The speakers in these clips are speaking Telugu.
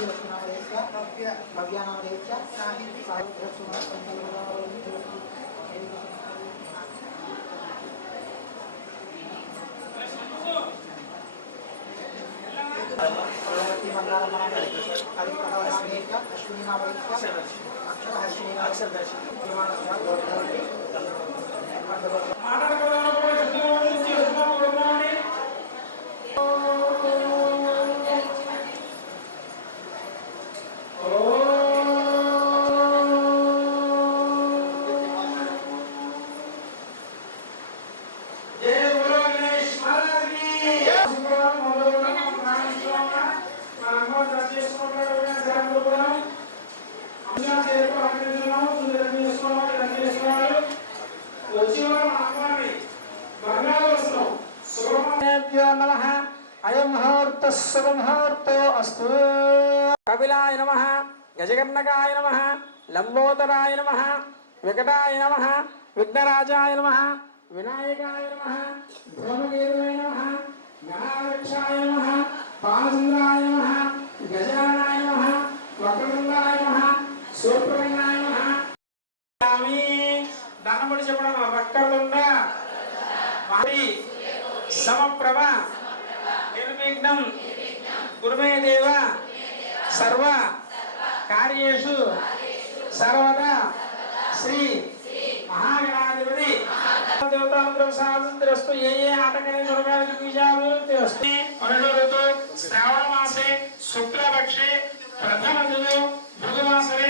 श्रीलक्ष्मणावरेश्च भव्यानावरेश्च साहित्यसुमसन्तलवरावरेश्च अक्षर अक्षर అస్తు. కపిలాయ నమః గజకర్ణకాయ నమః లంబోదరాయ నమః వికటాయ నమః విఘ్నరాజాయ నమః వినాయకాయ నమః ధూమకేతువే నమః గణాధ్యక్షాయ నమః పాలచంద్రాయ నమః గజానాయ నమః వక్రతుండాయ నమః సూర్పకర్ణాయ నమః. స్వామి దండముడి చెప్పడం వక్రతుండ సమప్రభ నిర్విఘ్నం. గురుమే దేవ సర్వ కార్యేషు సర్వదా శ్రీ మహాగణాధిపతి. దేవతానుగ్రహ సాధనస్తు ఏ ఏ ఆటకనే దుర్గాది బీజాభివృద్ధి వస్తే అనురుతు శ్రావణ మాసే శుక్లపక్షే ప్రథమ దిను భృగువాసరే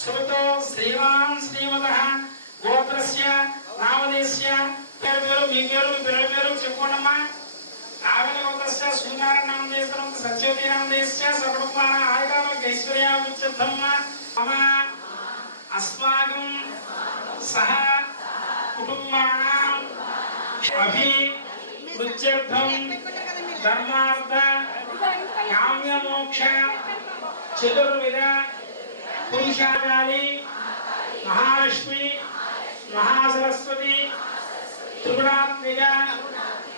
శ్రుతో శ్రీమాన్ శ్రీమత గోత్రస్య నామదేశ్య పేరు పేరు మీ పేరు మీ పిల్లల పేరు చెప్పుకోండమ్మా. నాగల సూర్యనారాయణ నామదేశం సత్యోతి నామదేశ్య సకుటుంబాన ఆయుధాల మమ అస్మాకం సహ కుటుంబానాం అభి వృత్యర్థం ధర్మార్థ కామ్య చతుర్విధ పురుషాకాళి మహాలక్ష్మి మహాసరస్వతి త్రిగుణాత్మిక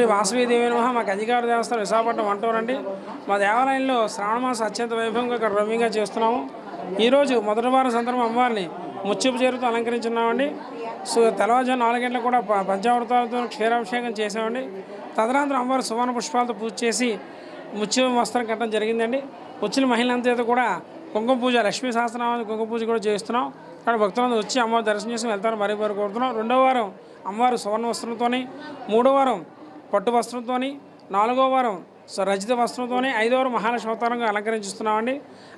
శ్రీ వాసవి దేవి నమ. మాకు అధికార దేవస్థానం విశాఖపట్నం అంటారండి మా దేవాలయంలో శ్రావణమాసం అత్యంత వైభవంగా ఇక్కడ రమ్యంగా చేస్తున్నాము. ఈరోజు మొదటి వారం సందర్భం అమ్మవారిని ముత్యపు చేరుతో అలంకరించున్నామండి. సో తెల్లవారుజాము నాలుగు గంటలకు కూడా పంచామృతాలతో క్షీరాభిషేకం చేసామండి తదనంతరం అమ్మవారి సువర్ణ పుష్పాలతో పూజ చేసి ముత్యం వస్త్రం కట్టడం జరిగిందండి. వచ్చిన మహిళలంతా కూడా కుంకుమ పూజ లక్ష్మీ సహస్రనామాన్ని కుంకుమ పూజ కూడా చేస్తున్నాం. ఇక్కడ భక్తులందరూ వచ్చి అమ్మవారి దర్శనం చేసి వెళ్తారు మరీ కోరుతున్నాం. రెండో వారం అమ్మవారు సువర్ణ వస్త్రంతోని మూడో వారం పట్టు వస్త్రంతోని నాలుగో వారం సో రజిత వస్త్రంతోని ఐదో వారం మహాలక్ష్మి అవతారంగా అలంకరించుస్తున్నామండి.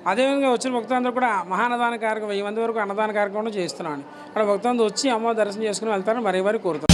అదేవిధంగా వచ్చిన భక్తులందరూ కూడా మహానదాన కార్యక్రమం వెయ్యి మంది వరకు అన్నదాన కార్యక్రమం చేస్తున్నామండి అక్కడ భక్తులందరూ వచ్చి అమ్మ దర్శనం చేసుకుని వెళ్తారని మరీ వారి కోరుతున్నాం.